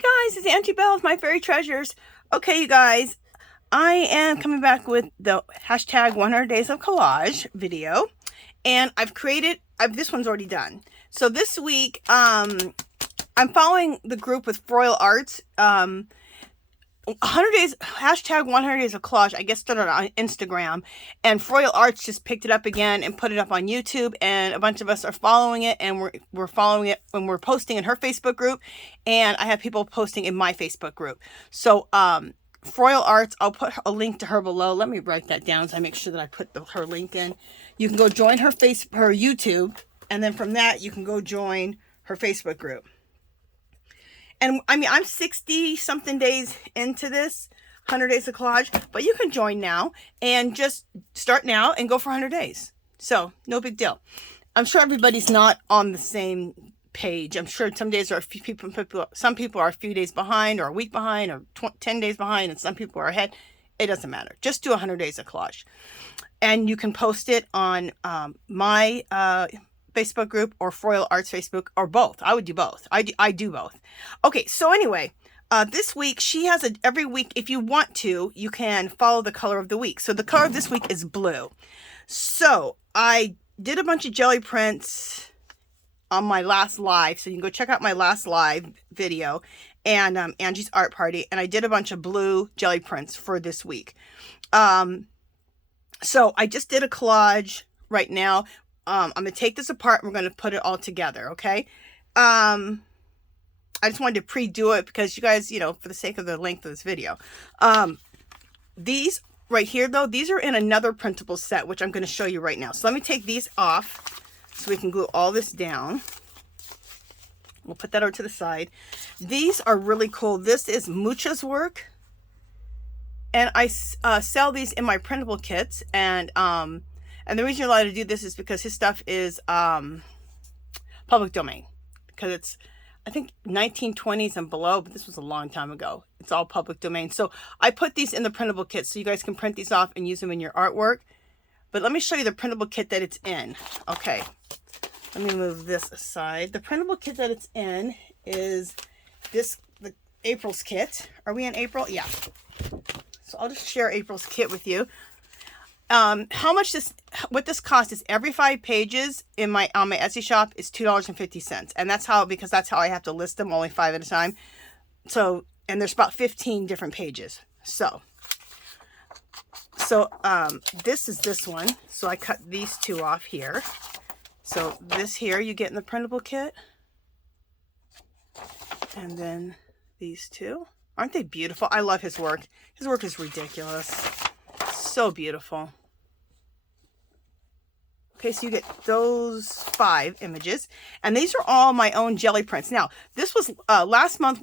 Hi guys, it's Auntie Belle with My Fairy Treasures. Okay, you guys, I am coming back with the hashtag 100 Days of Collage video, and this one's already done. So this week, I'm following the group with FROYLE Arts. 100 days, hashtag 100 Days of Collage, I guess started on Instagram, and FROYLE Arts just picked it up again and put it up on YouTube, and a bunch of us are following it, and we're following it when we're posting in her Facebook group, and I have people posting in my Facebook group. So FROYLE Arts, I'll put a link to her below. Let me write that down so I make sure that I put her link in. You can go join her YouTube, and then from that you can go join her Facebook group. And I mean, I'm 60 something days into this 100 Days of Collage, but you can join now and just start now and go for 100 days. So no big deal. I'm sure everybody's not on the same page. I'm sure some days are a few people, some people are a few days behind, or a week behind, or 10 days behind, and some people are ahead. It doesn't matter. Just do 100 Days of Collage. And you can post it on my Facebook group or FROYLE Arts Facebook, or both. I would do both. I do both. Okay, so anyway, this week she has every week, if you want to, you can follow the color of the week. So the color of this week is blue. So I did a bunch of jelly prints on my last live, so you can go check out my last live video and Angie's Art Party, and I did a bunch of blue jelly prints for this week. So I just did a collage right now. I'm going to take this apart and we're going to put it all together, okay? I just wanted to pre-do it because you guys, you know, for the sake of the length of this video. These right here, though, these are in another printable set, which I'm going to show you right now. So let me take these off so we can glue all this down. We'll put that over to the side. These are really cool. This is Mucha's work, and I sell these in my printable kits, and the reason you're allowed to do this is because his stuff is public domain. Because it's, I think, 1920s and below, but this was a long time ago. It's all public domain. So I put these in the printable kit so you guys can print these off and use them in your artwork. But let me show you the printable kit that it's in. Okay, let me move this aside. The printable kit that it's in is the April's kit. Are we in April? Yeah. So I'll just share April's kit with you. What this cost is every 5 pages on my Etsy shop is $2.50. And that's because that's how I have to list them, only 5 at a time. So, and there's about 15 different pages. So this is this one. So I cut these two off here. So this here you get in the printable kit. And then these two. Aren't they beautiful? I love his work. His work is ridiculous. So beautiful. Okay, so you get those 5 images, and these are all my own jelly prints. Now, this was last month,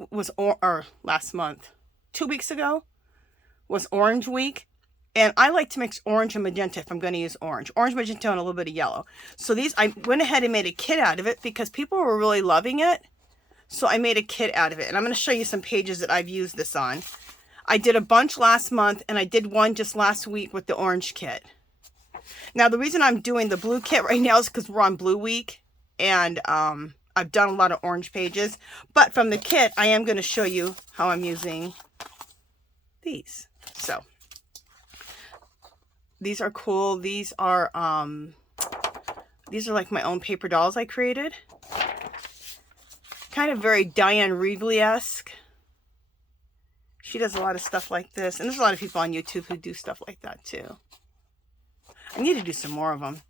2 weeks ago was Orange Week, and I like to mix orange and magenta if I'm going to use orange, magenta, and a little bit of yellow. So these, I went ahead and made a kit out of it because people were really loving it. So I made a kit out of it, and I'm going to show you some pages that I've used this on. I did a bunch last month, and I did one just last week with the orange kit. Now, the reason I'm doing the blue kit right now is because we're on Blue Week, and I've done a lot of orange pages. But from the kit, I am going to show you how I'm using these. So, these are cool. These are like my own paper dolls I created. Kind of very Diane Reevely-esque. She does a lot of stuff like this. And there's a lot of people on YouTube who do stuff like that too. I need to do some more of them.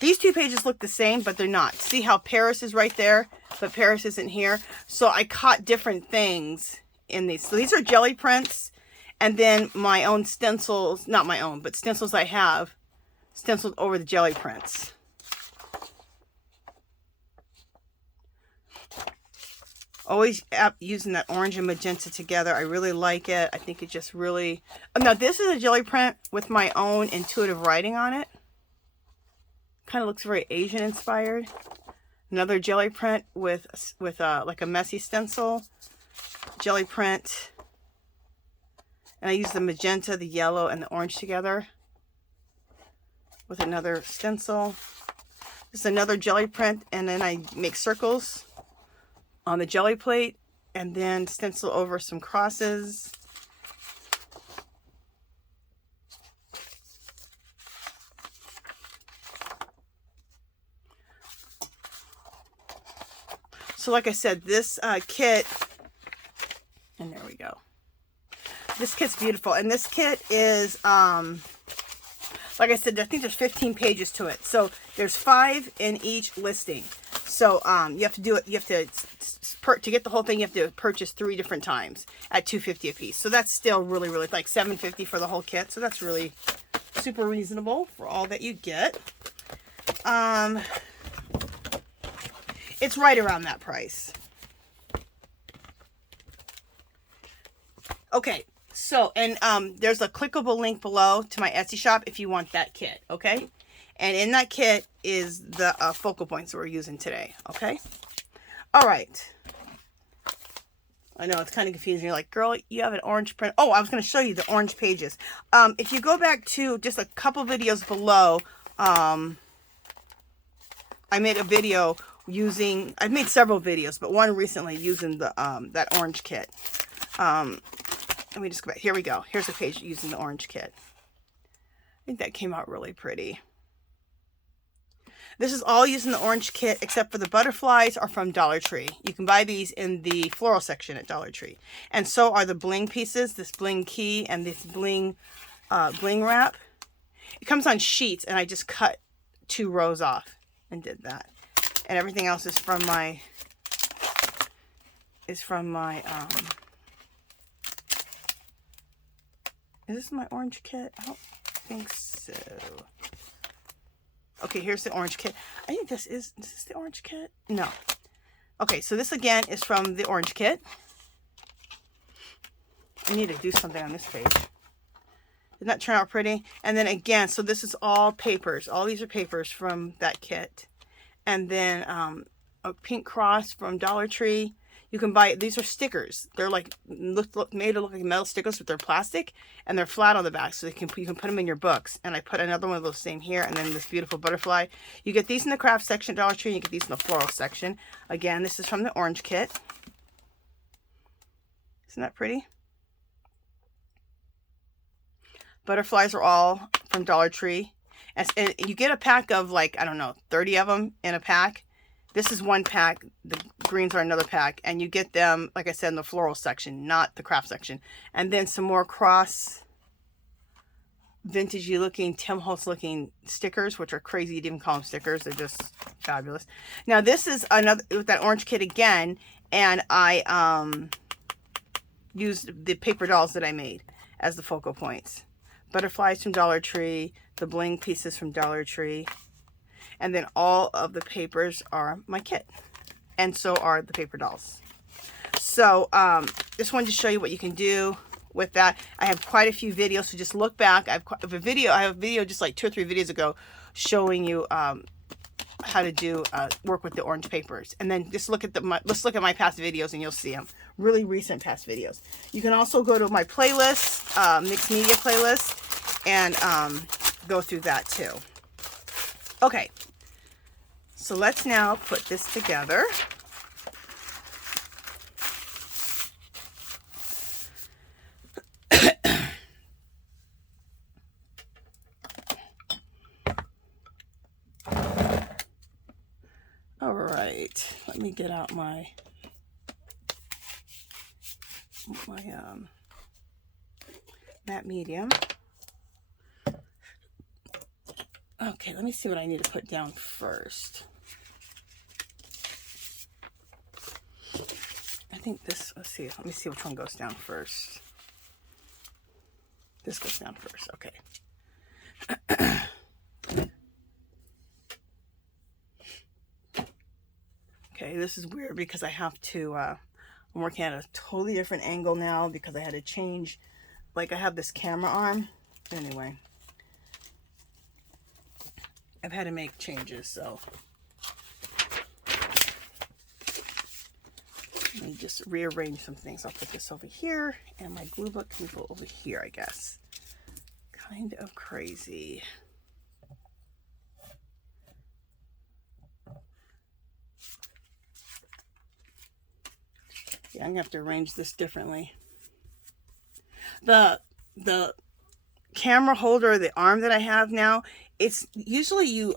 These 2 pages look the same, but they're not. See how Paris is right there, but Paris isn't here? So I caught different things in these. So these are jelly prints, and then my own stencils, not my own, but stencils I have stenciled over the jelly prints. Always using that orange and magenta together. I really like it. I think it just really... Now, this is a jelly print with my own intuitive writing on it. Kind of looks very Asian inspired. Another jelly print with like a messy stencil. Jelly print. And I use the magenta, the yellow, and the orange together with another stencil. This is another jelly print, and then I make circles on the jelly plate and then stencil over some crosses. So like I said, this kit, and there we go. This kit's beautiful, and this kit is, like I said, I think there's 15 pages to it. So there's 5 in each listing. So you have to do it. You have to get the whole thing. You have to purchase 3 different times at $2.50 a piece. So that's still really, really like $7.50 for the whole kit. So that's really super reasonable for all that you get. It's right around that price. Okay, so, and there's a clickable link below to my Etsy shop if you want that kit, okay? And in that kit is the focal points that we're using today, okay? All right. I know it's kind of confusing. You're like, girl, you have an orange print. Oh, I was going to show you the orange pages. If you go back to just a couple videos below, I made a video using, I've made several videos, but one recently using the that orange kit. Let me just go back. Here we go. Here's a page using the orange kit. I think that came out really pretty. This is all using the orange kit except for the butterflies are from Dollar Tree. You can buy these in the floral section at Dollar Tree. And so are the bling pieces, this bling key and this bling wrap. It comes on sheets, and I just cut 2 rows off and did that. And everything else is from my is this my orange kit? I don't think so. Okay, here's the orange kit. I think is this the orange kit? No. Okay, so this again is from the orange kit. I need to do something on this page. Didn't that turn out pretty? And then again, so this is all papers. All these are papers from that kit. And then a pink cross from Dollar Tree. You can buy, these are stickers. They're like made to look like metal stickers, but they're plastic and they're flat on the back, so you can put them in your books. And I put another one of those same here, and then this beautiful butterfly. You get these in the craft section at Dollar Tree, and you get these in the floral section. Again, this is from the orange kit. Isn't that pretty? Butterflies are all from Dollar Tree. And you get a pack of like, I don't know, 30 of them in a pack. This is one pack. The greens are another pack. And you get them, like I said, in the floral section, not the craft section. And then some more cross vintagey looking, Tim Holtz looking stickers, which are crazy. You'd even call them stickers. They're just fabulous. Now this is another, with that orange kit again. And I used the paper dolls that I made as the focal points. Butterflies from Dollar Tree, the bling pieces from Dollar Tree, and then all of the papers are my kit, and so are the paper dolls. So just wanted to show you what you can do with that. I have quite a few videos, so just look back. I have a video just like 2 or 3 videos ago showing you how to do work with the orange papers, and then just look at let's look at my past videos, and you'll see them. Really recent past videos. You can also go to my playlist, mixed media playlist, and go through that too. Okay, so let's now put this together. All right, let me get out my matte medium. Okay, let me see what I need to put down first. I think this, let me see which one goes down first. This goes down first, okay. Okay, this is weird because I have to, I'm working at a totally different angle now because I had to change, like I have this camera arm. Anyway, I've had to make changes, so let me just rearrange some things. I'll put this over here, and my glue book can go over here, I guess. Kind of crazy. Yeah, I'm gonna have to arrange this differently. The camera holder, the arm that I have now, it's usually you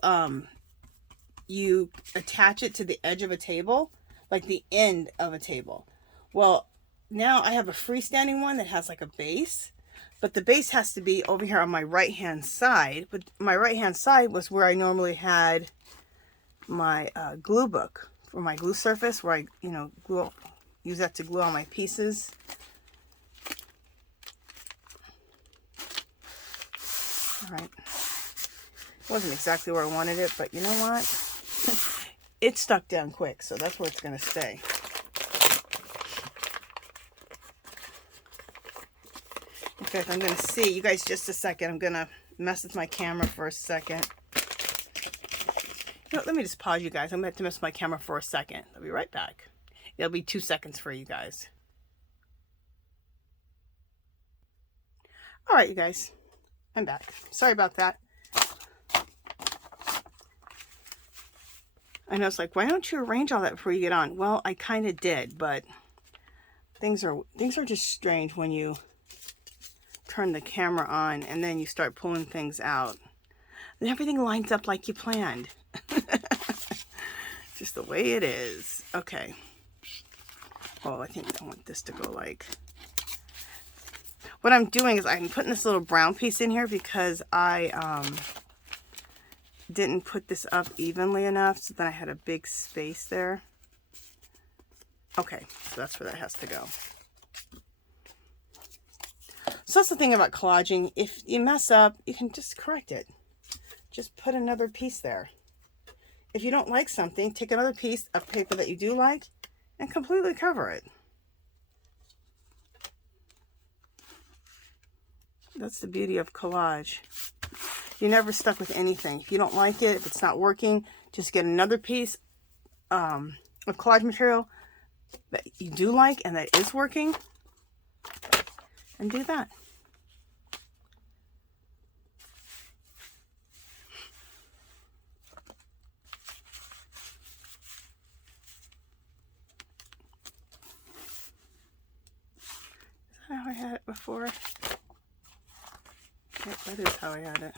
attach it to the edge of a table, like the end of a table. Well, now I have a freestanding one that has like a base, but the base has to be over here on my right hand side. But my right hand side was where I normally had my glue book for my glue surface, where I use that to glue on my pieces. All right, wasn't exactly where I wanted it, but you know what? It stuck down quick, so that's where it's going to stay. In fact, I'm going to see you guys just a second. I'm going to mess with my camera for a second. You know, let me just pause you guys. I'm going to have to mess with my camera for a second. I'll be right back. It'll be 2 seconds for you guys. All right, you guys. I'm back. Sorry about that. I know it's like, why don't you arrange all that before you get on? Well, I kind of did, but things are just strange when you turn the camera on and then you start pulling things out. And everything lines up like you planned. Just the way it is. Okay. Oh, I think I want this to go like... What I'm doing is I'm putting this little brown piece in here because I didn't put this up evenly enough, so then I had a big space there. Okay, so that's where that has to go. So that's the thing about collaging. If you mess up, you can just correct it. Just put another piece there. If you don't like something, take another piece of paper that you do like and completely cover it. That's the beauty of collage. You're never stuck with anything. If you don't like it, if it's not working, just get another piece of collage material that you do like and that is working, and do that. Is that how I had it before? Yep, that is how I had it.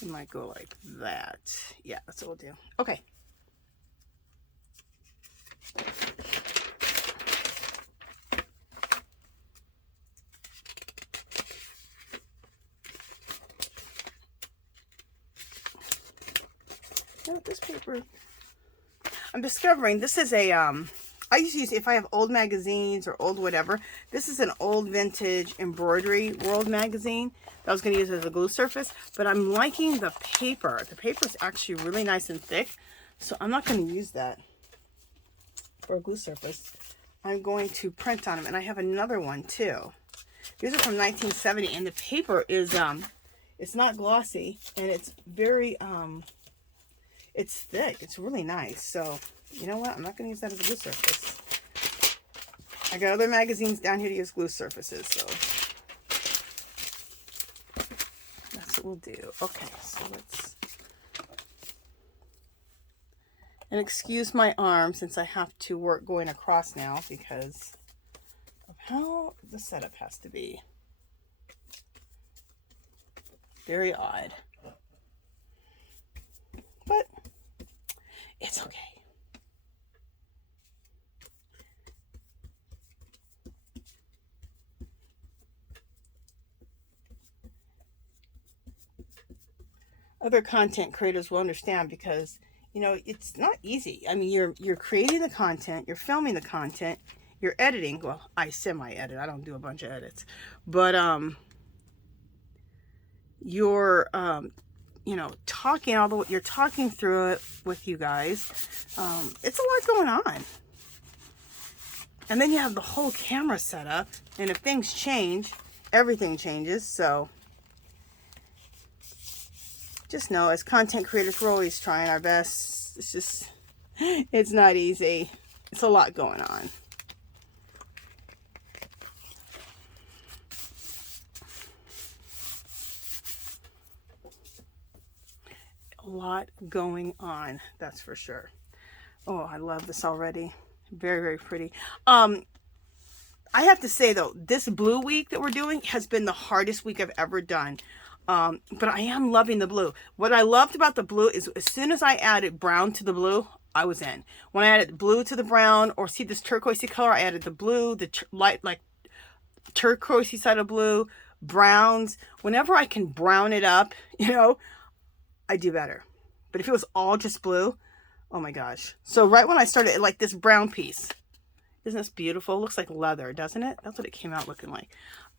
It might go like that. Yeah, that's what we'll do. Okay. Now this paper, I'm discovering this is a I used to use, if I have old magazines or old whatever, this is an old vintage embroidery world magazine that I was going to use as a glue surface, but I'm liking the paper. The paper is actually really nice and thick, so I'm not going to use that for a glue surface. I'm going to print on them, and I have another one too. These are from 1970, and the paper is, it's not glossy, and it's very, it's thick. It's really nice, so... You know what? I'm not going to use that as a glue surface. I got other magazines down here to use glue surfaces, so that's what we'll do. Okay, so let's... And excuse my arm since I have to work going across now because of how the setup has to be. Very odd. But it's okay. Other content creators will understand because, you know, it's not easy. I mean, you're creating the content, you're filming the content, you're editing. Well, I semi-edit. I don't do a bunch of edits. But you're you know, talking all the way, you're talking through it with you guys. It's a lot going on. And then you have the whole camera set up, and if things change, everything changes. So just know, as content creators, we're always trying our best. It's just, it's not easy. It's a lot going on. A lot going on, that's for sure. Oh, I love this already. Very, very pretty. I have to say though, this blue week that we're doing has been the hardest week I've ever done. But I am loving the blue. What I loved about the blue is as soon as I added brown to the blue, I was in. When I added blue to the brown, or see this turquoisey color, I added the blue, the light, like turquoisey side of blue, browns. Whenever I can brown it up, you know, I do better. But if it was all just blue, oh my gosh. So right when I started, like this brown piece, isn't this beautiful? It looks like leather, doesn't it? That's what it came out looking like.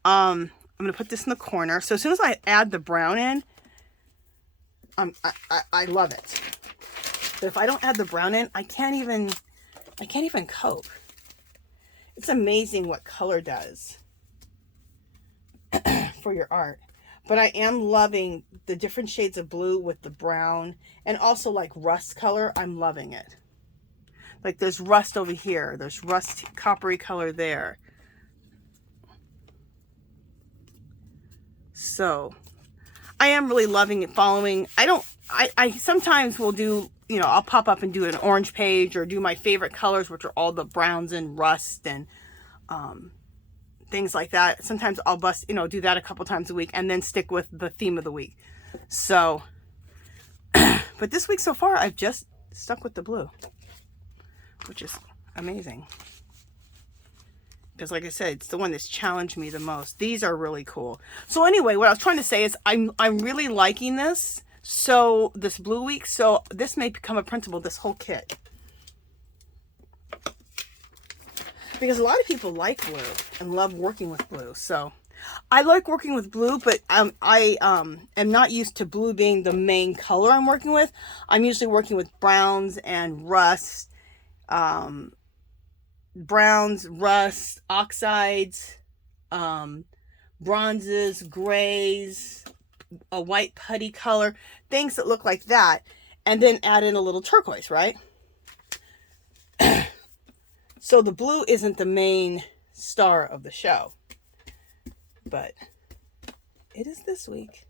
I'm going to put this in the corner. So as soon as I add the brown in, I love it. But if I don't add the brown in, I can't even cope. It's amazing what color does for your art. But I am loving the different shades of blue with the brown, and also like rust color. I'm loving it. Like there's rust over here. There's rust coppery color there. So I am really loving it, following. I sometimes will do, you know, I'll pop up and do an orange page or do my favorite colors, which are all the browns and rust and things like that. Sometimes I'll do that a couple times a week and then stick with the theme of the week. So, but this week so far, I've just stuck with the blue, which is amazing. Because like I said, it's the one that's challenged me the most. These are really cool. So anyway, what I was trying to say is I'm really liking this. So this blue week, so this may become a printable, this whole kit. Because a lot of people like blue and love working with blue. So I like working with blue, but I am not used to blue being the main color I'm working with. I'm usually working with browns and rust, oxides, bronzes, grays, a white putty color, things that look like that, and then add in a little turquoise, right? So the blue isn't the main star of the show, but it is this week.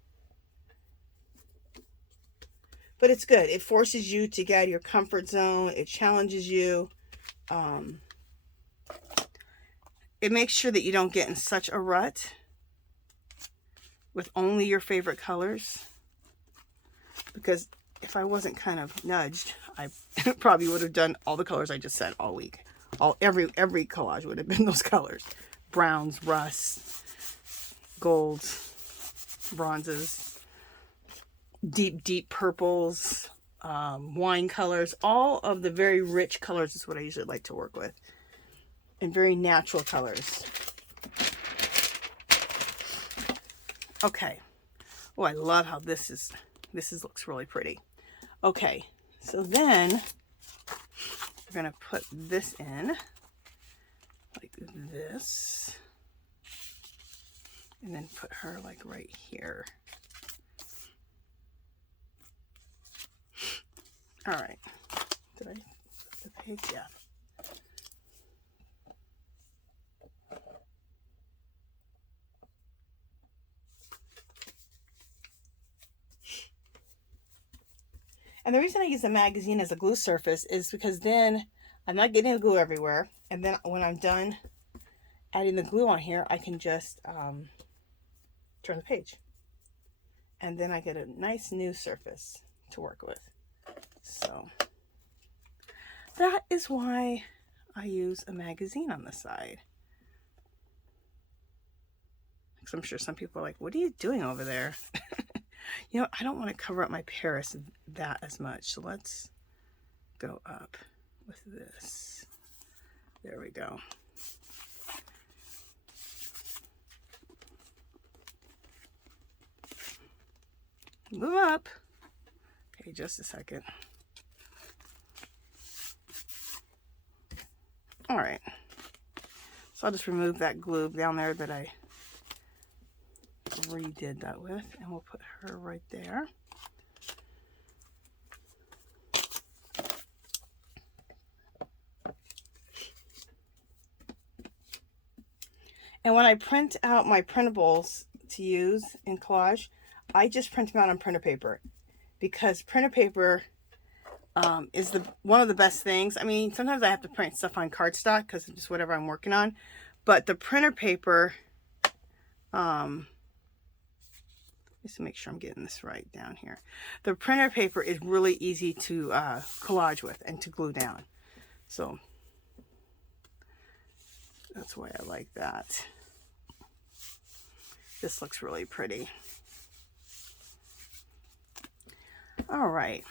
But it's good. It forces you to get out of your comfort zone. It challenges you. It makes sure that you don't get in such a rut with only your favorite colors. Because if I wasn't kind of nudged, I probably would have done all the colors I just said all week. Every collage would have been those colors. Browns, rust, golds, bronzes, deep purples, wine colors. All of the very rich colors is what I usually like to work with. And very natural colors. Okay. Oh, I love how this looks really pretty. Okay, so then we're gonna put this in like this, and then put her like right here. All right. Did I flip the page? Yeah. And the reason I use the magazine as a glue surface is because then I'm not getting the glue everywhere. And then when I'm done adding the glue on here, I can just turn the page. And then I get a nice new surface to work with. So that is why I use a magazine on the side. Because I'm sure some people are like, what are you doing over there? You know, I don't want to cover up my Paris that as much. So let's go up with this. There we go. Move up. Okay, just a second. All right. So I'll just remove that glue down there that I redid that with, and we'll put her right there. And when I print out my printables to use in collage, I just print them out on printer paper, because printer paper, is one of the best things. I mean, sometimes I have to print stuff on cardstock because it's just whatever I'm working on. But the printer paper, just to make sure I'm getting this right down here. The printer paper is really easy to collage with and to glue down. So that's why I like that. This looks really pretty. All right.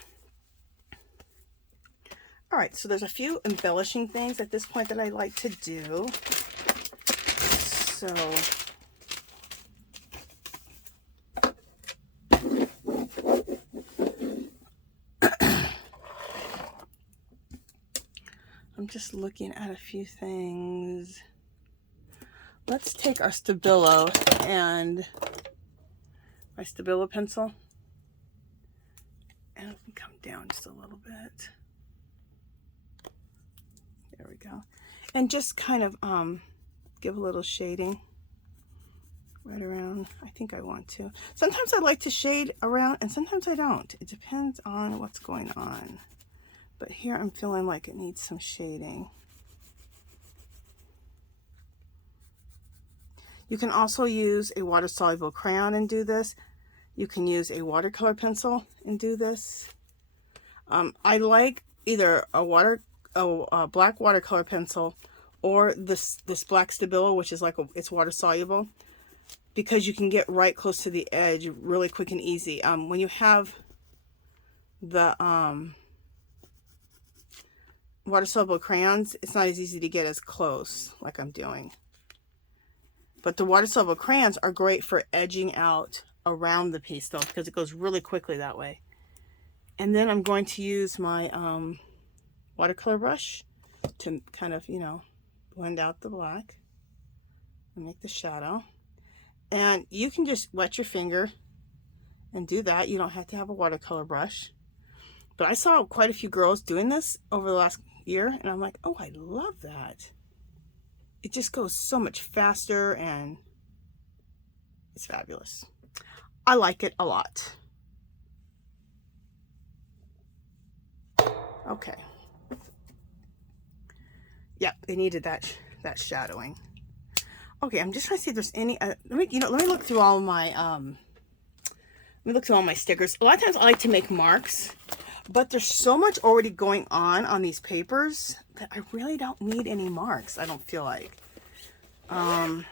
All right, so there's a few embellishing things at this point that I like to do. So I'm just looking at a few things. Let's take our Stabilo and my Stabilo pencil, and we come down just a little bit. There we go. And just kind of give a little shading right around. I think I want to. Sometimes I like to shade around and sometimes I don't. It depends on what's going on. But here I'm feeling like it needs some shading. You can also use a water-soluble crayon and do this. You can use a watercolor pencil and do this. I like either a black watercolor pencil or this black Stabilo, which is like it's water-soluble, because you can get right close to the edge really quick and easy. When you have the water-soluble crayons, it's not as easy to get as close like I'm doing. But the water-soluble crayons are great for edging out around the piece though, because it goes really quickly that way. And then I'm going to use my watercolor brush to kind of, you know, blend out the black and make the shadow. And you can just wet your finger and do that. You don't have to have a watercolor brush. But I saw quite a few girls doing this over the last year, and I'm like, oh, I love that. It just goes so much faster and it's fabulous. I like it a lot. Okay. Yep, it needed that shadowing. Okay, I'm just trying to see if there's any let me look through all my stickers. A lot of times I like to make marks, but there's so much already going on these papers that I really don't need any marks, I don't feel like. I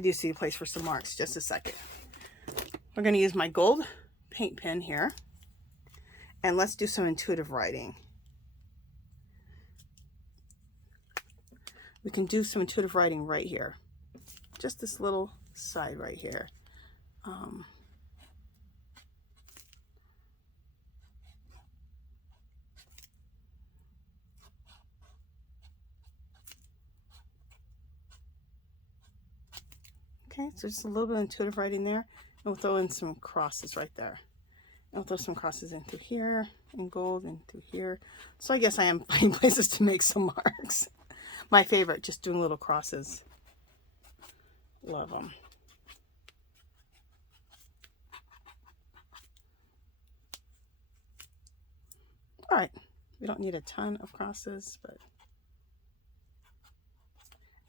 do see a place for some marks. Just a second. We're going to use my gold paint pen here, and let's do some intuitive writing. We can do some intuitive writing right here. Just this little side right here. Okay, so just a little bit of intuitive writing there, and we'll throw in some crosses right there. And we'll throw some crosses in through here, in gold, and through here. So I guess I am finding places to make some marks. My favorite, just doing little crosses. Love them. All right, we don't need a ton of crosses, but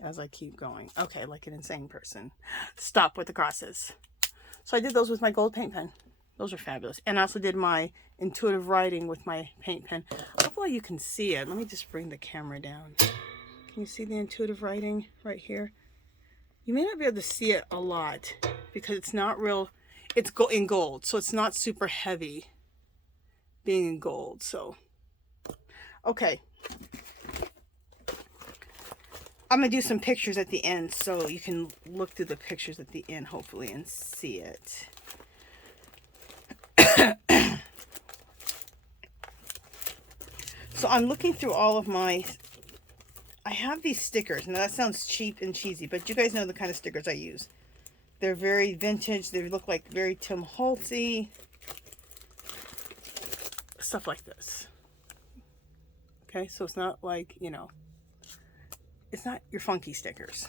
as I keep going. Okay, like an insane person. Stop with the crosses. So I did those with my gold paint pen. Those are fabulous. And I also did my intuitive writing with my paint pen. Hopefully you can see it. Let me just bring the camera down. Can you see the intuitive writing right here? You may not be able to see it a lot because it's not real. It's in gold, so it's not super heavy being in gold. So, okay. I'm going to do some pictures at the end so you can look through the pictures at the end, hopefully, and see it. So I'm looking through all of my... I have these stickers. Now that sounds cheap and cheesy, but you guys know the kind of stickers I use. They're very vintage. They look like very Tim Holtzy. Stuff like this. Okay, so it's not like, you know... It's not your funky stickers.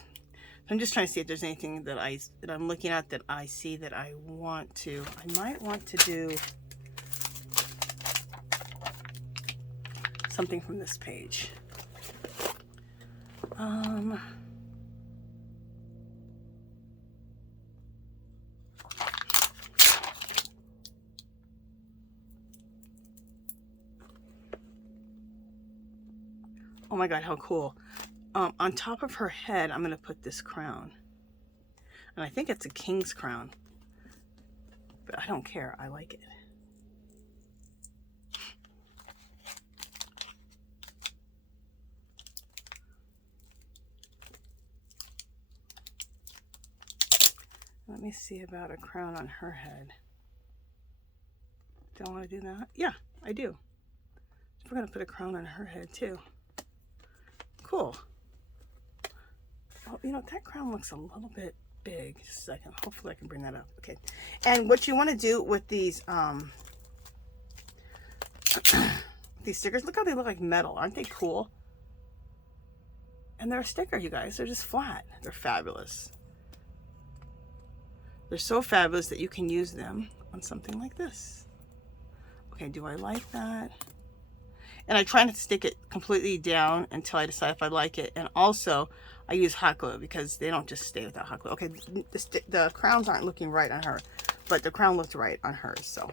I'm just trying to see if there's anything that I'm looking at that I see that I want to. I might want to do something from this page. Oh my God, how cool. On top of her head, I'm going to put this crown. And I think it's a king's crown. But I don't care. I like it. Let me see about a crown on her head. Do I want to do that? Yeah, I do. We're going to put a crown on her head too. Cool. Oh, you know, that crown looks a little bit big. Just a second. Hopefully I can bring that up. Okay. And what you want to do with these these stickers, look how they look like metal. Aren't they cool? And they're a sticker, you guys. They're just flat. They're fabulous. They're so fabulous that you can use them on something like this. Okay, do I like that? And I try not to stick it completely down until I decide if I like it. And also, I use hot glue because they don't just stay without hot glue. Okay, the crowns aren't looking right on her, but the crown looked right on hers. So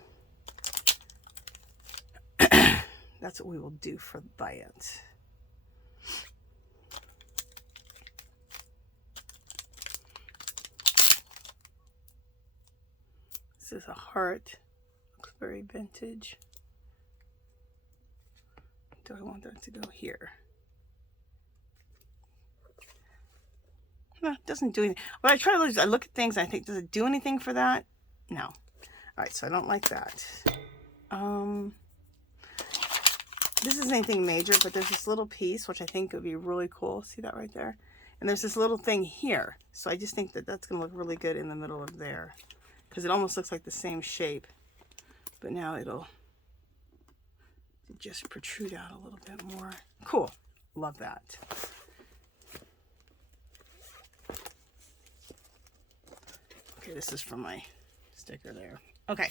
that's what we will do for that. This is a heart. Looks very vintage. Do I want that to go here? No, it doesn't do anything. What I try to do is I look at things and I think, does it do anything for that? No. All right, so I don't like that. This isn't anything major, but there's this little piece which I think would be really cool. See that right there? And there's this little thing here. So I just think that that's going to look really good in the middle of there, because it almost looks like the same shape, but now it'll just protrude out a little bit more. Cool. Love that. Okay, this is from my sticker there. Okay.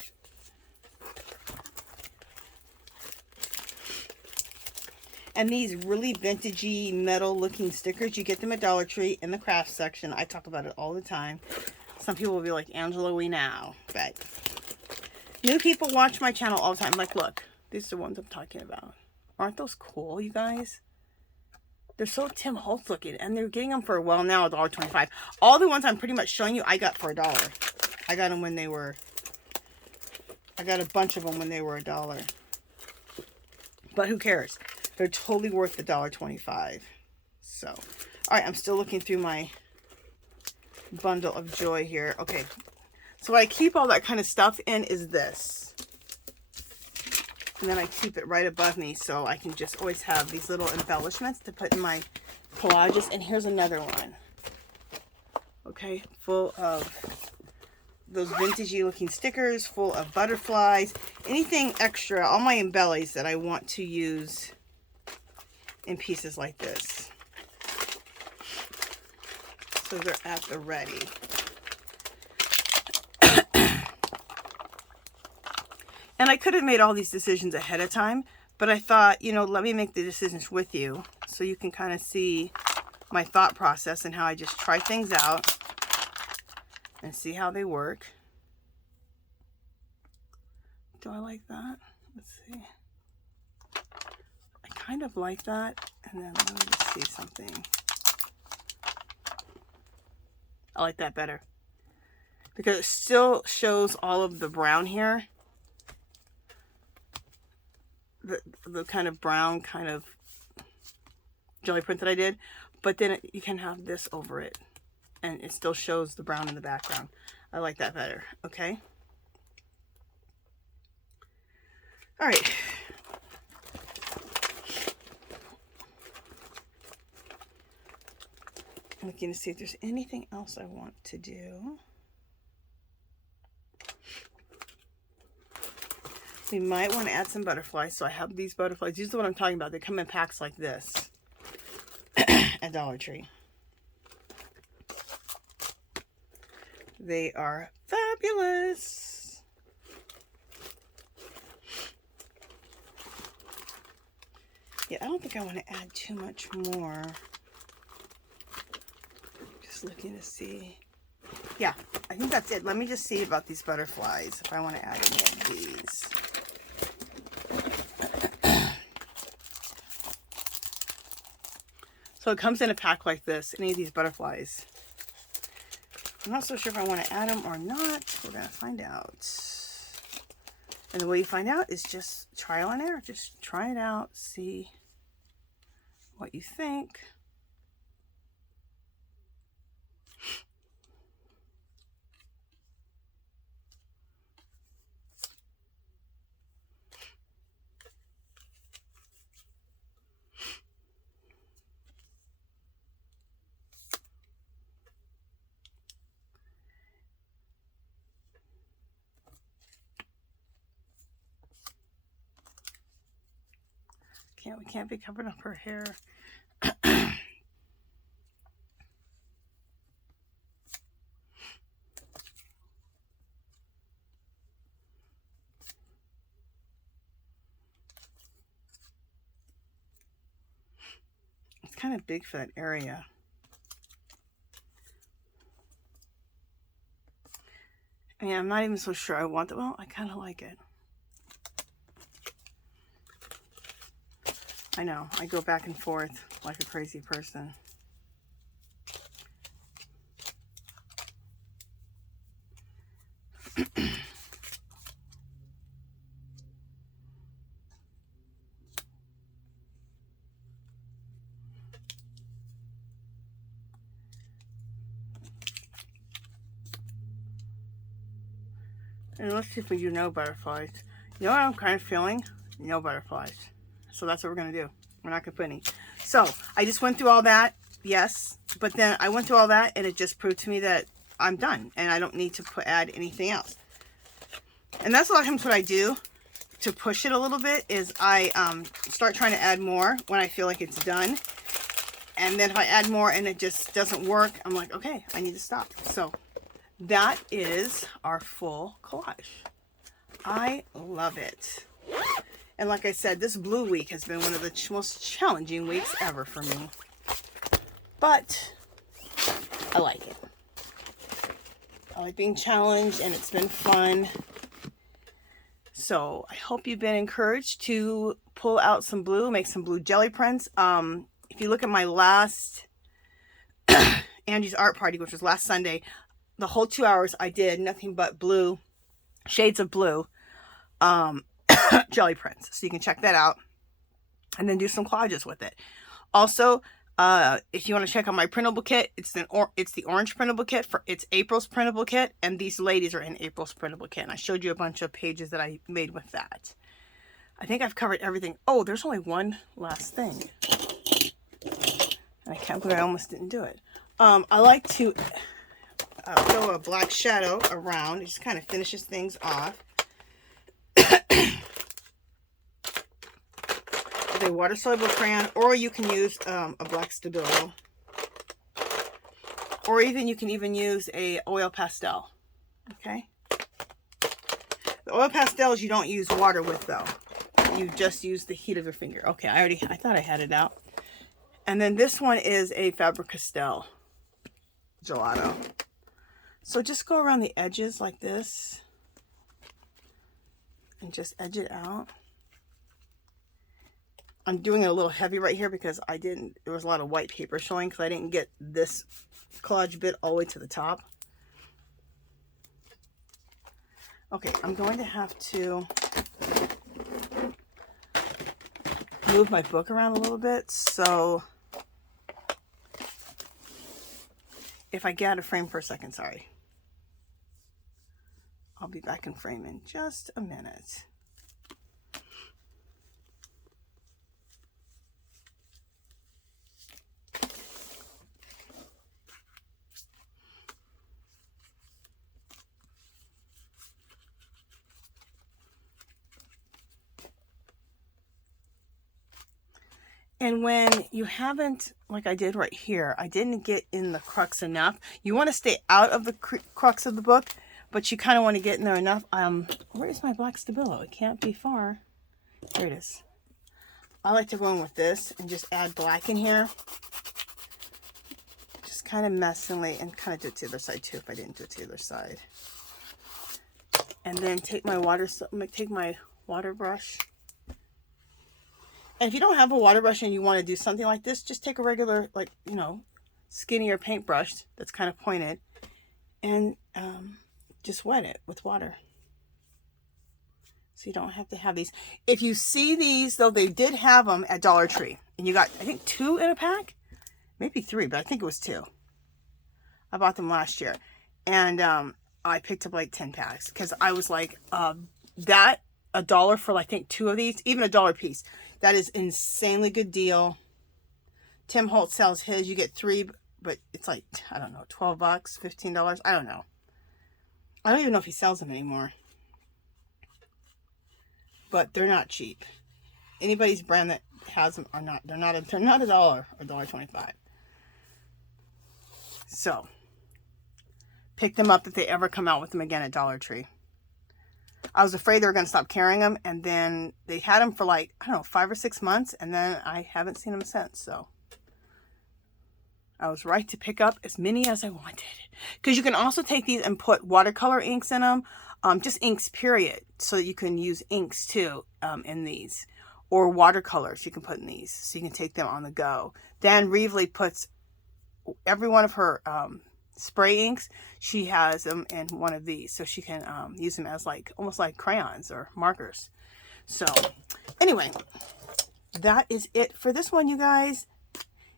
And these really vintagey metal looking stickers, you get them at Dollar Tree in the craft section. I talk about it all the time. Some people will be like, Angela, we know. But new people watch my channel all the time. Like, look, these are the ones I'm talking about. Aren't those cool, you guys? They're so Tim Holtz looking, and they're getting them for, well, now $1.25. All the ones I'm pretty much showing you, I got for $1. I got them when they were, I got a bunch of them when they were $1. But who cares? They're totally worth the $1.25. So, all right, I'm still looking through my bundle of joy here. Okay, so what I keep all that kind of stuff in is this. And then I keep it right above me so I can just always have these little embellishments to put in my collages. And here's another one. Okay, full of those vintagey looking stickers, full of butterflies, anything extra, all my embellies that I want to use in pieces like this. So they're at the ready. And I could have made all these decisions ahead of time, but I thought, you know, let me make the decisions with you so you can kind of see my thought process and how I just try things out and see how they work. Do I like that? Let's see. I kind of like that. And then let me just see something. I like that better because it still shows all of the brown here. The kind of brown kind of jelly print that I did, but then you can have this over it and it still shows the brown in the background. I like that better. Okay. All right. I'm looking to see if there's anything else I want to do. We might want to add some butterflies. So I have these butterflies. These are what I'm talking about. They come in packs like this at Dollar Tree. They are fabulous. Yeah, I don't think I want to add too much more. Just looking to see. Yeah, I think that's it. Let me just see about these butterflies, if I want to add any of these. So it comes in a pack like this, any of these butterflies. I'm not so sure if I want to add them or not. We're going to find out. And the way you find out is just trial and error. Just try it out, see what you think. We can't be covering up her hair. It's kind of big for that area. Yeah, I'm not even so sure I want it. Well, I kind of like it. I know, I go back and forth like a crazy person. And let's see if we do no butterflies. You know what I'm kind of feeling? No butterflies. So that's what we're going to do. We're not going to put any. So I just went through all that. Yes. But then I went through all that and it just proved to me that I'm done. And I don't need to add anything else. And that's a lot of times what I do to push it a little bit is I start trying to add more when I feel like it's done. And then if I add more and it just doesn't work, I'm like, okay, I need to stop. So that is our full collage. I love it. And like I said, this blue week has been one of the most challenging weeks ever for me. But I like it. I like being challenged and it's been fun. So I hope you've been encouraged to pull out some blue, make some blue jelly prints. If you look at my last Angie's art party, which was last Sunday, the whole 2 hours I did nothing but blue, shades of blue, jelly prints. So you can check that out and then do some collages with it. Also, if you want to check out my printable kit, it's the orange printable kit. It's April's printable kit, and these ladies are in April's printable kit. And I showed you a bunch of pages that I made with that. I think I've covered everything. Oh, there's only one last thing. And I can't believe I almost didn't do it. I like to throw a black shadow around. It just kind of finishes things off. With a water-soluble crayon, or you can use a black Stabilo. Or even you can even use a oil pastel. Okay? The oil pastels you don't use water with though. You just use the heat of your finger. Okay, I thought I had it out. And then this one is a Faber-Castell gelato. So just go around the edges like this and just edge it out. I'm doing it a little heavy right here because there was a lot of white paper showing because I didn't get this collage bit all the way to the top. Okay, I'm going to have to move my book around a little bit, so if I get out of frame for a second, sorry. I'll be back in frame in just a minute. And when you haven't, like I did right here, I didn't get in the crux enough. You want to stay out of the crux of the book, but you kind of want to get in there enough. Where is my black Stabilo? It can't be far. Here it is. I like to go in with this and just add black in here. Just kind of messily, and kind of do it to the other side too if I didn't do it to the other side. And then take my water brush. And if you don't have a water brush and you want to do something like this, just take a regular, like, you know, skinnier paintbrush that's kind of pointed, and just wet it with water. So you don't have to have these. If you see these, though, they did have them at Dollar Tree. And you got, I think, 2 in a pack? Maybe 3, but I think it was 2. I bought them last year. And I picked up like 10 packs. Because I was like, that, $1 for, I think, 2 of these. Even $1 a piece. That is insanely good deal. Tim Holtz sells his. You get 3, but it's like, I don't know, $12, $15. I don't know. I don't even know if he sells them anymore. But they're not cheap. Anybody's brand that has them are not. They're not $1 or $1.25. So pick them up if they ever come out with them again at Dollar Tree. I was afraid they were going to stop carrying them, and then they had them for like, I don't know, 5 or 6 months, and then I haven't seen them since. So I was right to pick up as many as I wanted. Because you can also take these and put watercolor inks in them. Just inks, period. So that you can use inks too in these. Or watercolors you can put in these. So you can take them on the go. Dan Reevely puts every one of her spray inks. She has them in one of these. So she can use them as like, almost like crayons or markers. So anyway, that is it for this one, you guys.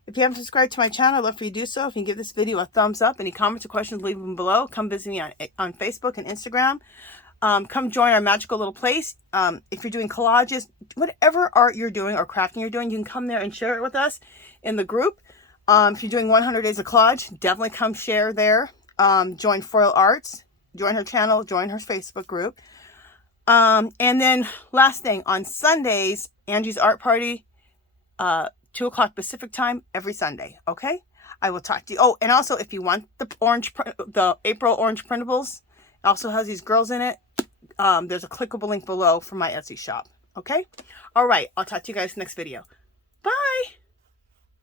If you haven't subscribed to my channel, I'd love for you to do so. If you can give this video a thumbs up, any comments or questions, leave them below. Come visit me on Facebook and Instagram. Come join our magical little place. If you're doing collages, whatever art you're doing or crafting you're doing, you can come there and share it with us in the group. If you're doing 100 Days of Collage, definitely come share there. Join FROYLE Arts. Join her channel. Join her Facebook group. And then last thing, on Sundays, Angie's Art Party, 2 o'clock Pacific time every Sunday. Okay, I will talk to you. Oh, and also if you want the April orange printables, it also has these girls in it. There's a clickable link below for my Etsy shop. Okay, all right. I'll talk to you guys next video.